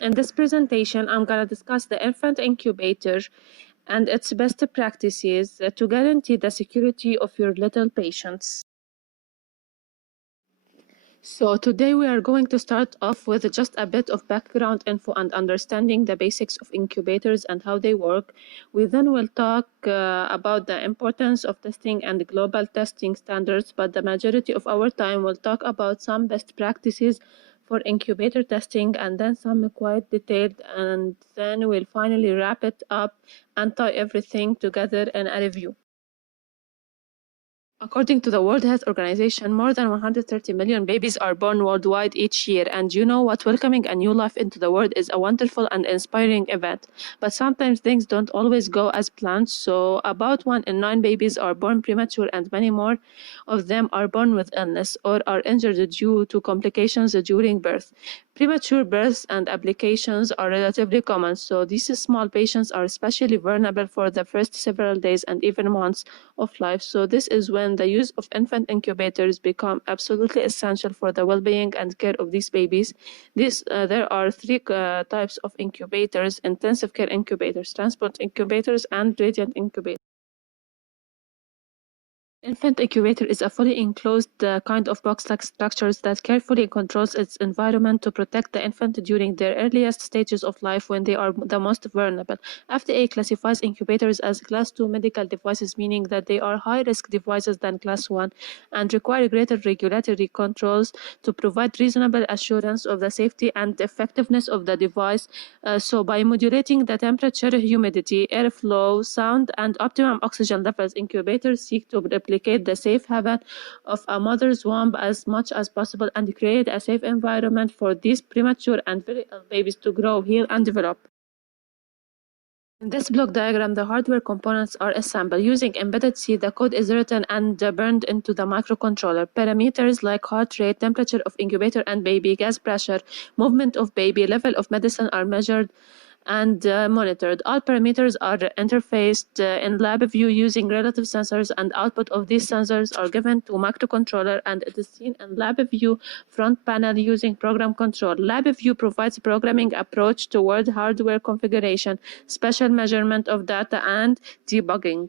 In this presentation, I'm going to discuss the infant incubator and its best practices to guarantee the security of your little patients. So today we are going to start off with just a bit of background info and understanding the basics of incubators and how they work. We then will talk about the importance of testing and global testing standards, but the majority of our time will talk about some best practices for incubator testing and then some quite detailed, and then we'll finally wrap it up and tie everything together in a review. According to the World Health Organization, more than 130 million babies are born worldwide each year. And you know what? Welcoming a new life into the world is a wonderful and inspiring event. But sometimes things don't always go as planned. So, about 1 in 9 babies are born premature, and many more of them are born with illness or are injured due to complications during birth. Premature births and applications are relatively common, so these small patients are especially vulnerable for the first several days and even months of life. So this is when the use of infant incubators become absolutely essential for the well-being and care of these babies. There are three types of incubators: intensive care incubators, transport incubators, and radiant incubators. Infant incubator is a fully enclosed kind of box-like structure that carefully controls its environment to protect the infant during their earliest stages of life when they are the most vulnerable. FDA classifies incubators as Class 2 medical devices, meaning that they are high-risk devices than Class 1 and require greater regulatory controls to provide reasonable assurance of the safety and effectiveness of the device. So by modulating the temperature, humidity, airflow, sound, and optimum oxygen levels, incubators seek to replicate the safe haven of a mother's womb as much as possible and create a safe environment for these premature and very ill babies to grow, heal, and develop. In this block diagram, the hardware components are assembled. Using embedded C, the code is written and burned into the microcontroller. Parameters like heart rate, temperature of incubator and baby, gas pressure, movement of baby, level of medicine are measured and monitored. All parameters are interfaced in LabVIEW using relative sensors, and output of these sensors are given to microcontroller, and it is seen in LabVIEW front panel using program control. LabVIEW provides programming approach toward hardware configuration, special measurement of data, and debugging.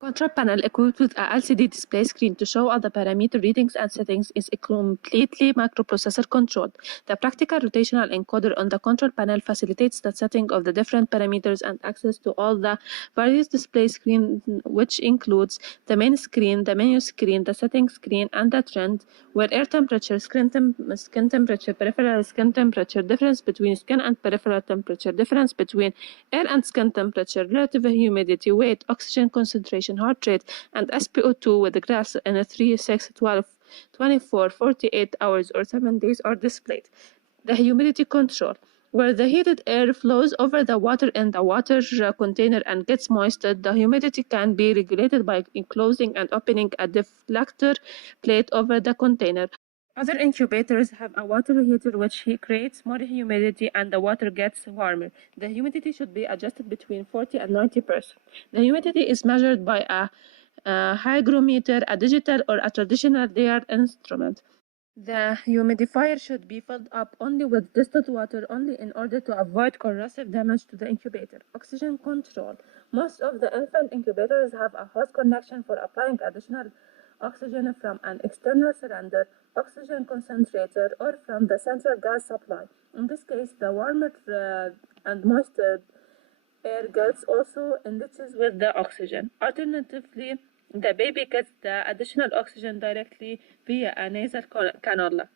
Control panel equipped with a LCD display screen to show all the parameter readings and settings is completely microprocessor controlled. The practical rotational encoder on the control panel facilitates the setting of the different parameters and access to all the various display screens, which includes the main screen, the menu screen, the settings screen, and the trend, where air temperature, skin temperature, peripheral skin temperature, difference between skin and peripheral temperature, difference between air and skin temperature, relative humidity, weight, oxygen concentration, heart rate, and SpO2 with graphs in a 3, 6, 12, 24, 48 hours, or 7 days are displayed. The humidity control, where the heated air flows over the water in the water container and gets moistened, the humidity can be regulated by closing and opening a deflector plate over the container. Other incubators have a water heater which creates more humidity and the water gets warmer. The humidity should be adjusted between 40 and 90%. The humidity is measured by a hygrometer, a digital or a traditional layered instrument. The humidifier should be filled up only with distilled water only in order to avoid corrosive damage to the incubator. Oxygen control. Most of the infant incubators have a hose connection for applying additional oxygen from an external cylinder, oxygen concentrator, or from the central gas supply. In this case, the warmer and moister air gets also enriches with the oxygen. Alternatively, the baby gets the additional oxygen directly via a nasal cannula.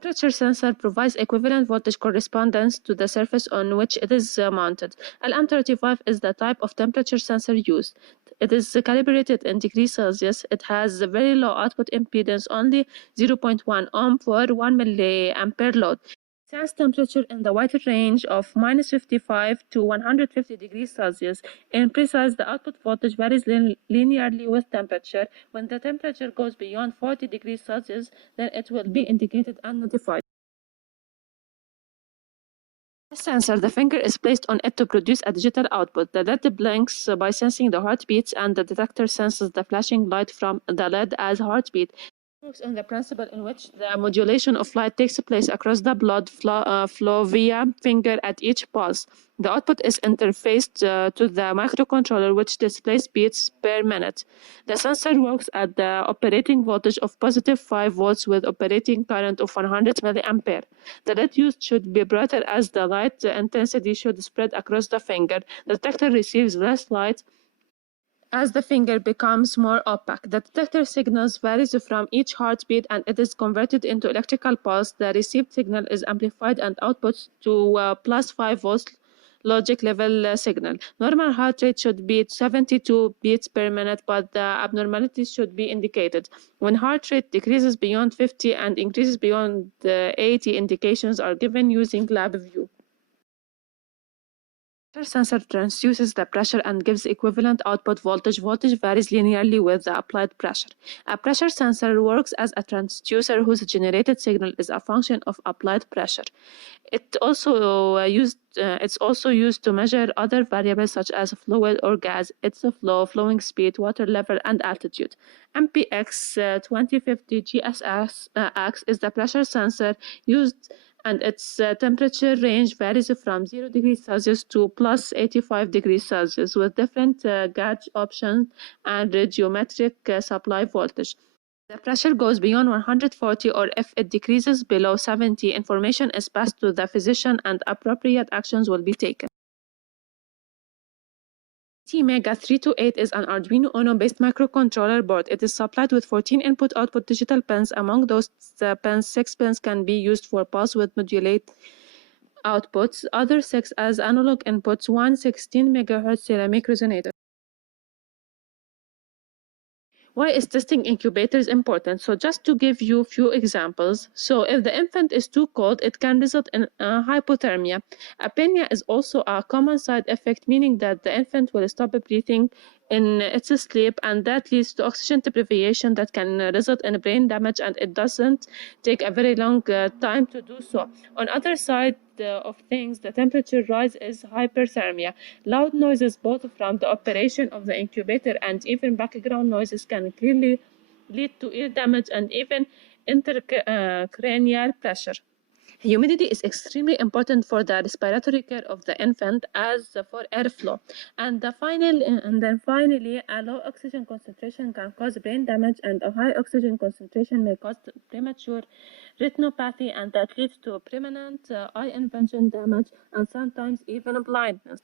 Temperature sensor provides equivalent voltage correspondence to the surface on which it is mounted. LM35 is the type of temperature sensor used. It is calibrated in degrees Celsius. It has a very low output impedance, only 0.1 ohm for 1 milliampere load. Sense temperature in the wide range of -55 to 150 degrees Celsius. In precise, the output voltage varies linearly with temperature. When the temperature goes beyond 40 degrees Celsius, then it will be indicated and notified. The sensor, the finger is placed on it to produce a digital output. The LED blinks by sensing the heartbeats, and the detector senses the flashing light from the LED as heartbeat. Works on the principle in which the modulation of light takes place across the blood flow via finger at each pulse. The output is interfaced to the microcontroller, which displays beats per minute. The sensor works at the operating voltage of positive 5 volts with operating current of 100 milliampere. The LED used should be brighter as the light intensity should spread across the finger. The detector receives less light as the finger becomes more opaque. The detector signals varies from each heartbeat and it is converted into electrical pulse. The received signal is amplified and outputs to plus 5 volts logic level signal. Normal heart rate should be 72 beats per minute, but the abnormalities should be indicated. When heart rate decreases beyond 50 and increases beyond 80, indications are given using lab view. Pressure sensor transduces the pressure and gives equivalent output voltage. Voltage varies linearly with the applied pressure. A pressure sensor works as a transducer whose generated signal is a function of applied pressure. It's also used to measure other variables such as fluid or gas, its flow, flowing speed, water level, and altitude. MPX 2050 GSX is the pressure sensor used and its temperature range varies from 0 degrees Celsius to plus 85 degrees Celsius with different gauge options and geometric supply voltage. The pressure goes beyond 140 or if it decreases below 70, information is passed to the physician and appropriate actions will be taken. T-Mega 328 is an Arduino Uno-based microcontroller board. It is supplied with 14 input-output digital pins. Among those pins, 6 pins can be used for pulse width modulate outputs, other 6 as analog inputs, one 16 MHz ceramic resonator. Why is testing incubators important? So just to give you a few examples. So if the infant is too cold, it can result in hypothermia. Apnea is also a common side effect, meaning that the infant will stop breathing in its sleep, and that leads to oxygen deprivation that can result in brain damage, and it doesn't take a very long time to do so. On other side of things, the temperature rise is hyperthermia. Loud noises both from the operation of the incubator and even background noises can clearly lead to ear damage and even intracranial pressure. Humidity is extremely important for the respiratory care of the infant as for airflow. And then finally, a low oxygen concentration can cause brain damage, and a high oxygen concentration may cause premature retinopathy, and that leads to permanent eye invasion damage and sometimes even blindness.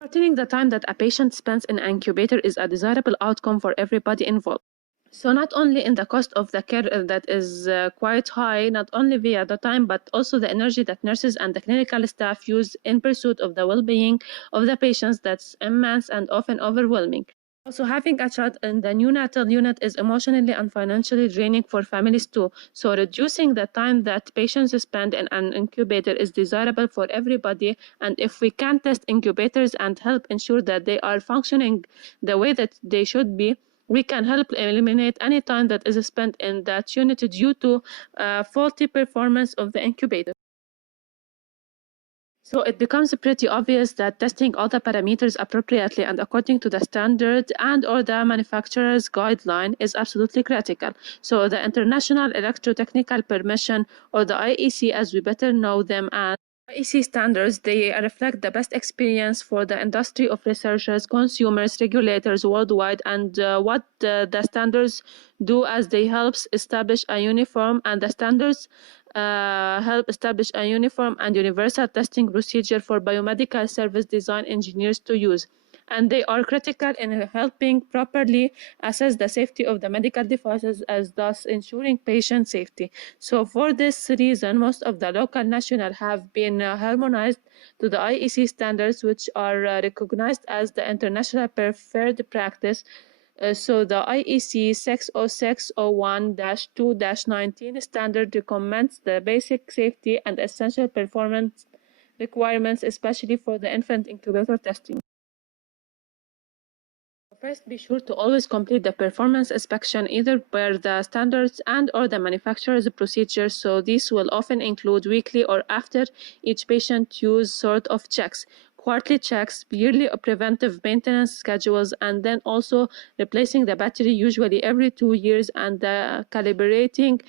Shortening the time that a patient spends in an incubator is a desirable outcome for everybody involved. So not only in the cost of the care that is quite high, not only via the time, but also the energy that nurses and the clinical staff use in pursuit of the well-being of the patients, that's immense and often overwhelming. Also, having a child in the neonatal unit is emotionally and financially draining for families too. So reducing the time that patients spend in an incubator is desirable for everybody. And if we can test incubators and help ensure that they are functioning the way that they should be, we can help eliminate any time that is spent in that unit due to faulty performance of the incubator. So it becomes pretty obvious that testing all the parameters appropriately and according to the standard and or the manufacturer's guideline is absolutely critical. So the International Electrotechnical Permission, or the IEC as we better know them as, IEC standards, they reflect the best experience for the industry of researchers, consumers, regulators worldwide, and what the standards do as they help establish a uniform, and the standards help establish a uniform and universal testing procedure for biomedical service design engineers to use. And they are critical in helping properly assess the safety of the medical devices, as thus ensuring patient safety. So for this reason, most of the local national have been harmonized to the IEC standards, which are recognized as the international preferred practice. So the IEC 60601-2-19 standard recommends the basic safety and essential performance requirements, especially for the infant incubator testing. First, be sure to always complete the performance inspection either per the standards and or the manufacturer's procedures. So these will often include weekly or after each patient use sort of checks. quarterly checks, yearly preventive maintenance schedules, and then also replacing the battery usually every 2 years and calibrating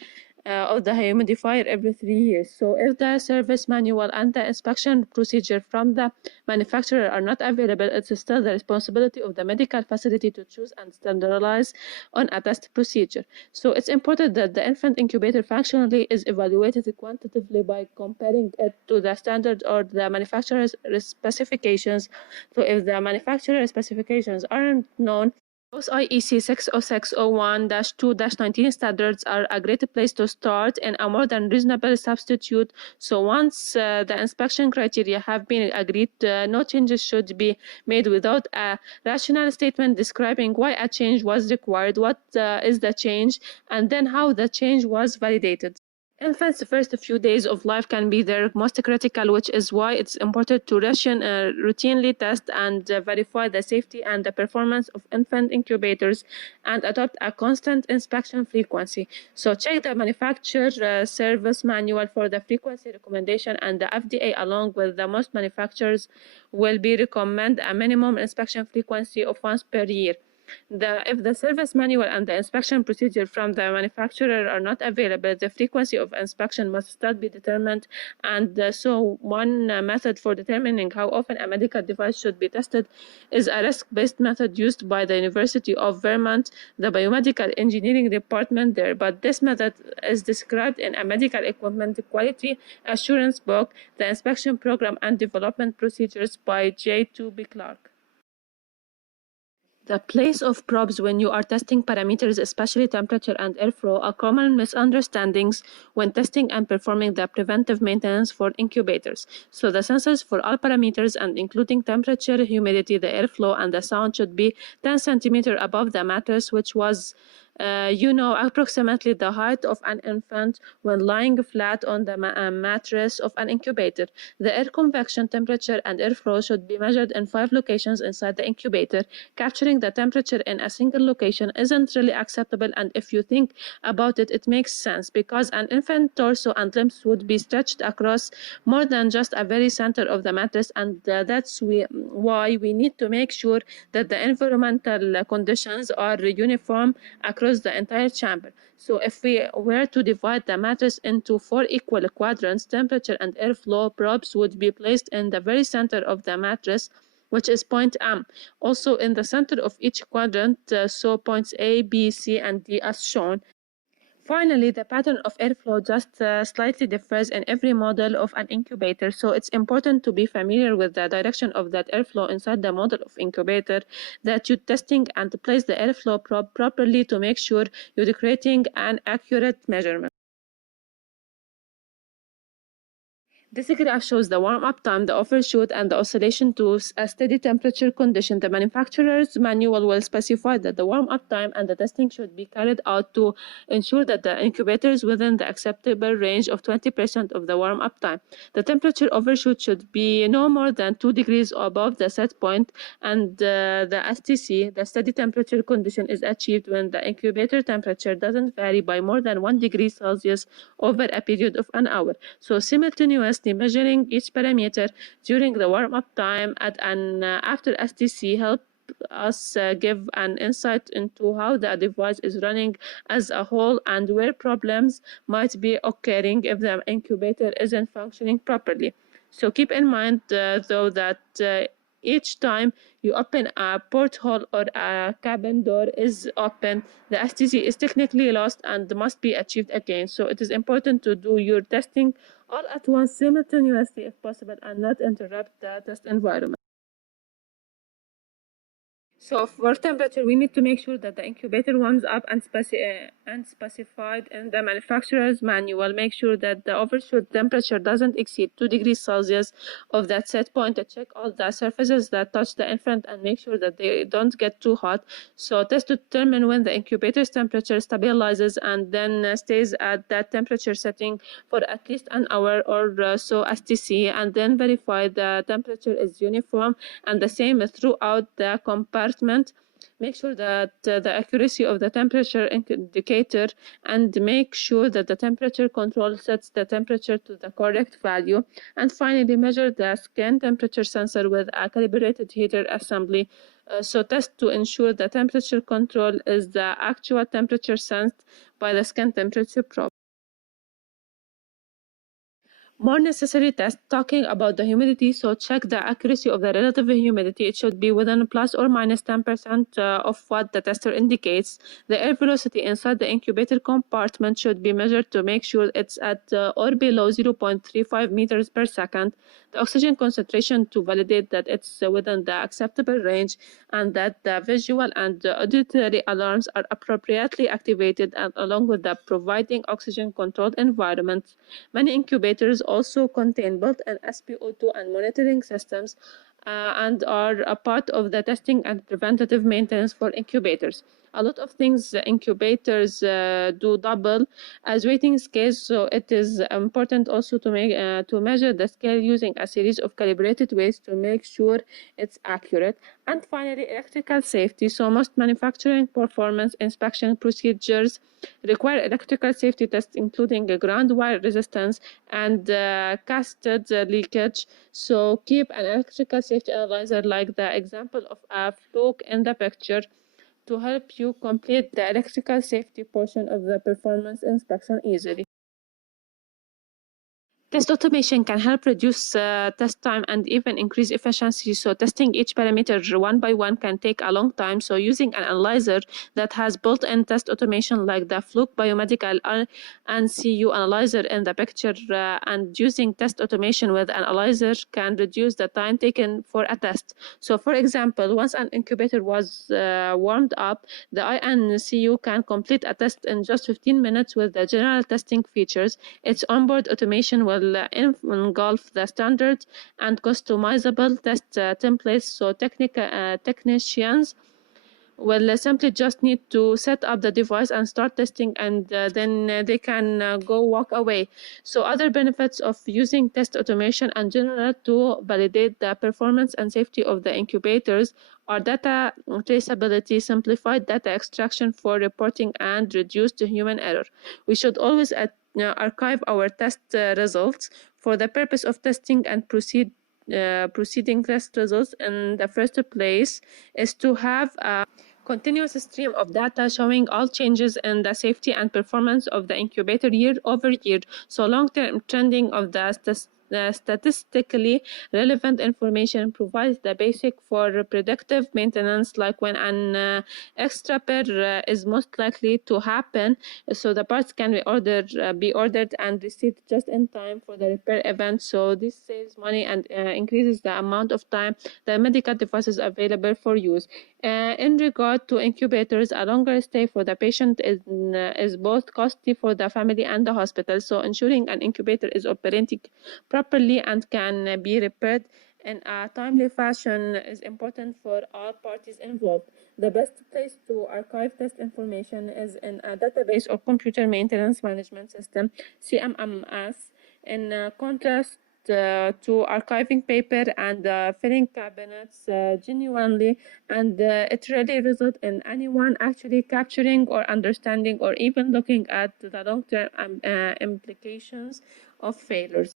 of the humidifier every 3 years. So if the service manual and the inspection procedure from the manufacturer are not available, it's still the responsibility of the medical facility to choose and standardize on a test procedure. So it's important that the infant incubator functionally is evaluated quantitatively by comparing it to the standard or the manufacturer's specifications. So if the manufacturer specifications aren't known, those IEC 60601-2-19 standards are a great place to start and a more than reasonable substitute. So once the inspection criteria have been agreed, no changes should be made without a rational statement describing why a change was required, what is the change, and then how the change was validated. Infants' first few days of life can be their most critical, which is why it's important to routinely test and verify the safety and the performance of infant incubators and adopt a constant inspection frequency. So check the manufacturer service manual for the frequency recommendation, and the FDA, along with the most manufacturers, will be recommend a minimum inspection frequency of once per year. If the service manual and the inspection procedure from the manufacturer are not available, the frequency of inspection must still be determined. And so one method for determining how often a medical device should be tested is a risk-based method used by the University of Vermont, the biomedical engineering department there. But this method is described in a medical equipment quality assurance book, the inspection program and development procedures by J. 2 B. Clark. The place of probes when you are testing parameters, especially temperature and airflow, are common misunderstandings when testing and performing the preventive maintenance for incubators. So the sensors for all parameters and including temperature, humidity, the airflow, and the sound should be 10 centimeters above the mattress, which was approximately the height of an infant when lying flat on the mattress of an incubator. The air convection temperature and airflow should be measured in 5 locations inside the incubator. Capturing the temperature in a single location isn't really acceptable, and if you think about it, it makes sense because an infant torso and limbs would be stretched across more than just a very center of the mattress, and that's why we need to make sure that the environmental conditions are uniform across the entire chamber. So if we were to divide the mattress into 4 equal quadrants, temperature and airflow probes would be placed in the very center of the mattress, which is point M. Also in the center of each quadrant, so points A, B, C, and D as shown. Finally, the pattern of airflow just slightly differs in every model of an incubator, so it's important to be familiar with the direction of that airflow inside the model of incubator that you're testing and place the airflow probe properly to make sure you're creating an accurate measurement. This graph shows the warm-up time, the overshoot, and the oscillation to a steady temperature condition. The manufacturer's manual will specify that the warm-up time and the testing should be carried out to ensure that the incubator is within the acceptable range of 20% of the warm-up time. The temperature overshoot should be no more than 2 degrees above the set point, and the STC, the steady temperature condition, is achieved when the incubator temperature doesn't vary by more than 1 degree Celsius over a period of an hour. So simultaneously measuring each parameter during the warm-up time at an after STC help us give an insight into how the device is running as a whole and where problems might be occurring if the incubator isn't functioning properly. So keep in mind though that each time you open a porthole or a cabin door is open, the STC is technically lost and must be achieved again. So it is important to do your testing all at once simultaneously if possible and not interrupt the test environment. So for temperature, we need to make sure that the incubator warms up and specified in the manufacturer's manual. Make sure that the overshoot temperature doesn't exceed 2 degrees Celsius of that set point. To check all the surfaces that touch the infant and make sure that they don't get too hot. So test to determine when the incubator's temperature stabilizes and then stays at that temperature setting for at least an hour or so STC, and then verify the temperature is uniform and the same throughout the compartment. make sure that the accuracy of the temperature indicator, and make sure that the temperature control sets the temperature to the correct value. And finally, measure the skin temperature sensor with a calibrated heater assembly. So test to ensure the temperature control is the actual temperature sensed by the skin temperature probe. More necessary tests talking about the humidity, so check the accuracy of the relative humidity. It should be within plus or minus 10% of what the tester indicates. The air velocity inside the incubator compartment should be measured to make sure it's at or below 0.35 meters per second. The oxygen concentration to validate that it's within the acceptable range, and that the visual and auditory alarms are appropriately activated, and along with the providing oxygen controlled environment. Many incubators also contain built-in SpO2 and monitoring systems, and are a part of the testing and preventative maintenance for incubators. A lot of things incubators do double as weighting scales, so it is important also to measure the scale using a series of calibrated weights to make sure it's accurate. And finally, electrical safety. So most manufacturing performance inspection procedures require electrical safety tests, including a ground wire resistance and casted leakage. So keep an electrical safety analyzer like the example of a fluke in the picture to help you complete the electrical safety portion of the performance inspection easily. Test automation can help reduce test time and even increase efficiency. So testing each parameter one by one can take a long time. So using an analyzer that has built-in test automation like the Fluke Biomedical and CU analyzer in the picture, and using test automation with analyzer can reduce the time taken for a test. So for example, once an incubator was warmed up, the INCU can complete a test in just 15 minutes with the general testing features. Its onboard automation will engulf the standard and customizable test templates, so technicians will simply just need to set up the device and start testing, and then they can go walk away. So other benefits of using test automation and general to validate the performance and safety of the incubators are data traceability, simplified data extraction for reporting, and reduced human error. We should always archive our test results for the purpose of testing and proceeding test results in the first place is to have a continuous stream of data showing all changes in the safety and performance of the incubator year over year. So long-term trending of the statistically relevant information provides the basic for predictive maintenance, like when an extra pair is most likely to happen, so the parts can be ordered and received just in time for the repair event. So this saves money and increases the amount of time the medical devices available for use. In regard to incubators, a longer stay for the patient is both costly for the family and the hospital. So ensuring an incubator is operating properly and can be repaired in a timely fashion is important for all parties involved. The best place to archive test information is in a database or computer maintenance management system, CMMS. In contrast to archiving paper and filling cabinets genuinely, and it really results in anyone actually capturing or understanding or even looking at the long-term implications of failures.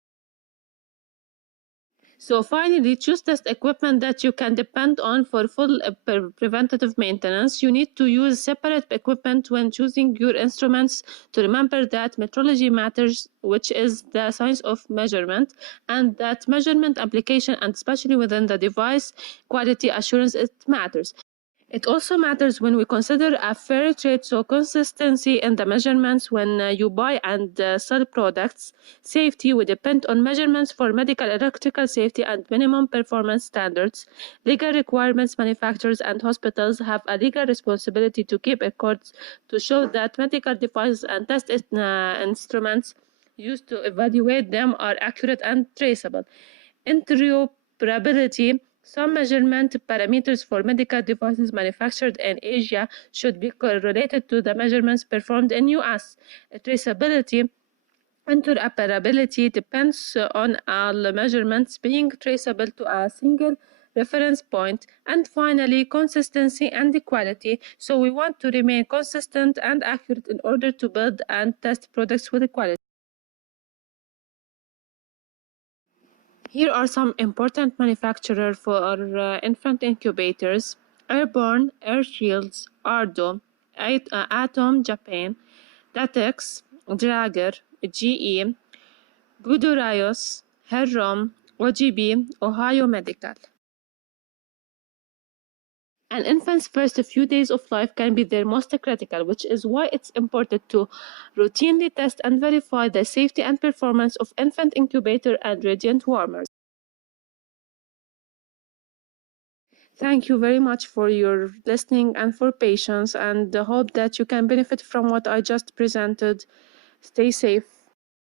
So finally, choose test equipment that you can depend on for full preventative maintenance. You need to use separate equipment when choosing your instruments to remember that metrology matters, which is the science of measurement, and that measurement application, and especially within the device quality assurance, it matters. It also matters when we consider a fair trade, so consistency in the measurements when you buy and sell products. Safety will depend on measurements for medical electrical safety and minimum performance standards. Legal requirements, manufacturers and hospitals have a legal responsibility to keep records to show that medical devices and test instruments used to evaluate them are accurate and traceable. Interoperability. Some measurement parameters for medical devices manufactured in Asia should be correlated to the measurements performed in US. Traceability. Interoperability depends on all measurements being traceable to a single reference point, and finally consistency and quality. So we want to remain consistent and accurate in order to build and test products with quality. Here are some important manufacturers for infant incubators: Airborne, Air Shields, Ardo, Atom Japan, Datex, Drager, GE, Budurios, Herrom, OGB, Ohio Medical. An infant's first few days of life can be their most critical, which is why it's important to routinely test and verify the safety and performance of infant incubator and radiant warmers. Thank you very much for your listening and for patience, and hope that you can benefit from what I just presented. Stay safe.